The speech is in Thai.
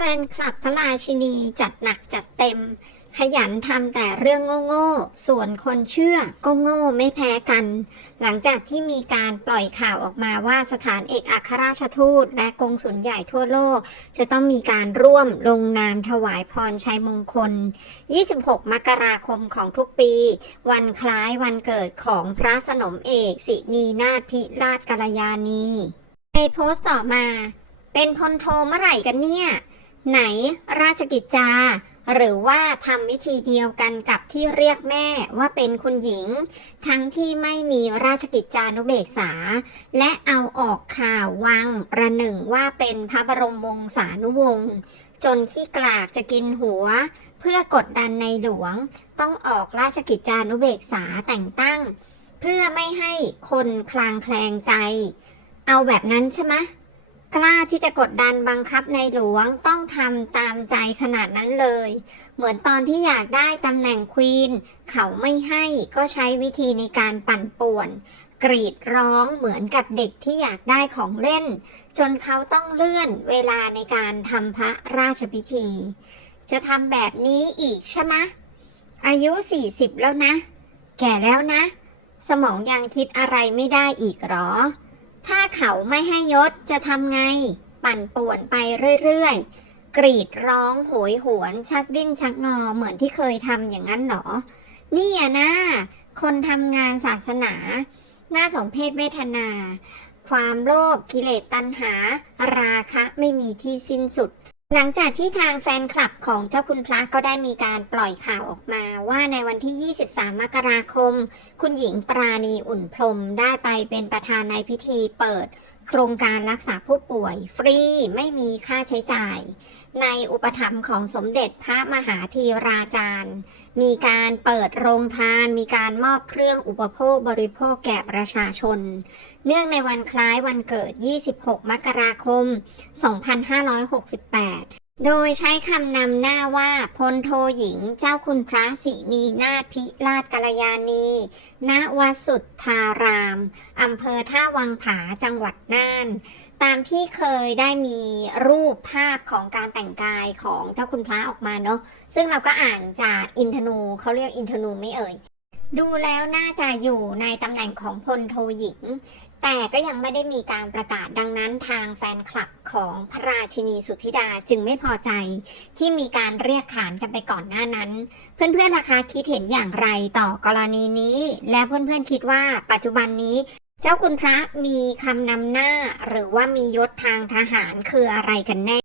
แฟนคลับพระราชินีจัดหนักจัดเต็ม ขยันทำแต่เรื่องโง่ๆ ส่วนคนเชื่อก็โง่ไม่แพ้กัน หลังจากที่มีการปล่อยข่าวออกมาว่าสถานเอกอัครราชทูต และกงสุลใหญ่ทั่วโลก จะต้องมีการร่วมลงนามถวายพรชัยมงคล 26 มกราคมของทุกปี วันคล้ายวันเกิดของพระสนมเอกสินีนาถพิราชกัลยาณีในโพสต์ต่อมา เป็นพลโทเมื่อไหร่กันเนี่ย ไหนราชกิจจา หรือว่าทำวิธีเดียวกันกับที่เรียกแม่ว่าเป็นคุณหญิง ทั้งที่ไม่มีราชกิจจานุเบกษา และเอาออกข่าววังประหนึ่งว่าเป็นพระบรมวงศานุวงศ์จนขี้กลากจะกินหัว เพื่อกดดันในหลวง ต้องออกราชกิจจานุเบกษาแต่งตั้ง เพื่อไม่ให้คนคลางแคลงใจ เอาแบบนั้นใช่ไหม กล้าที่จะกดดันบังคับในหลวงต้องทำตามใจขนาดนั้นเลย เหมือนตอนที่อยากได้ตำแหน่งควีนเขาไม่ให้ก็ใช้วิธีในการปั่นป่วน กรีดร้องเหมือนกับเด็กที่อยากได้ของเล่น จนเขาต้องเลื่อนเวลาในการทำพระราชพิธี จะทำแบบนี้อีกใช่ไหมอายุ 40 แล้วนะ แก่แล้วนะ สมองยังคิดอะไรไม่ได้อีกหรอ ถ้าเขาไม่ให้ยศจะทำไง ปั่นป่วนไปเรื่อยๆ กรีดร้องโหยหวนชักดิ้นชักงอเหมือนที่เคยทำอย่างนั้นหรอ นี่อะนะ คนทำงานศาสนาน่าสมเพศเวทนา ความโลภกิเลสตัณหา ราคะไม่มีที่สิ้นสุด หลังจากที่ทางแฟนคลับของเจ้าคุณพระก็ได้มีการปล่อยข่าวออกมา ว่าในวันที่ 23 มกราคม คุณหญิงปราณีอุ่นพรมได้ไปเป็นประธานในพิธีเปิด โครงการรักษาผู้ป่วย ฟรีไม่มีค่าใช้จ่าย ในอุปถัมภ์ของสมเด็จพระมหาธีราจารย์ มีการเปิดโรงทาน มีการมอบเครื่องอุปโภคบริโภคแก่ประชาชน เนื่องในวันคล้ายวันเกิด 26 มกราคม 2568 โดยใช้คำนำหน้าว่าพลโทหญิงเจ้าคุณพระสินีนาถพิราชกัลยาณี ณวสุทธารามอำเภอท่าวังผาจังหวัดน่าน ตามที่เคยได้มีรูปภาพของการแต่งกายของเจ้าคุณพระออกมาเนาะซึ่งเราก็อ่านจากอินทนูเขาเรียกอินทนูไม่เอ่ย ดูแล้วน่าจะอยู่ในตำแหน่งของพลโทหญิง แต่ก็ยังไม่ได้มีการประกาศดังนั้นทางแฟนคลับของพระราชินีสุธิดาจึงไม่พอใจ ที่มีการเรียกขานกันไปก่อนหน้านั้น เพื่อนๆล่ะคะคิดเห็นอย่างไรต่อกรณีนี้ และเพื่อนๆคิดว่าปัจจุบันนี้เจ้าคุณพระมีคำนำหน้าหรือว่ามียศทางทหารคืออะไรกันแน่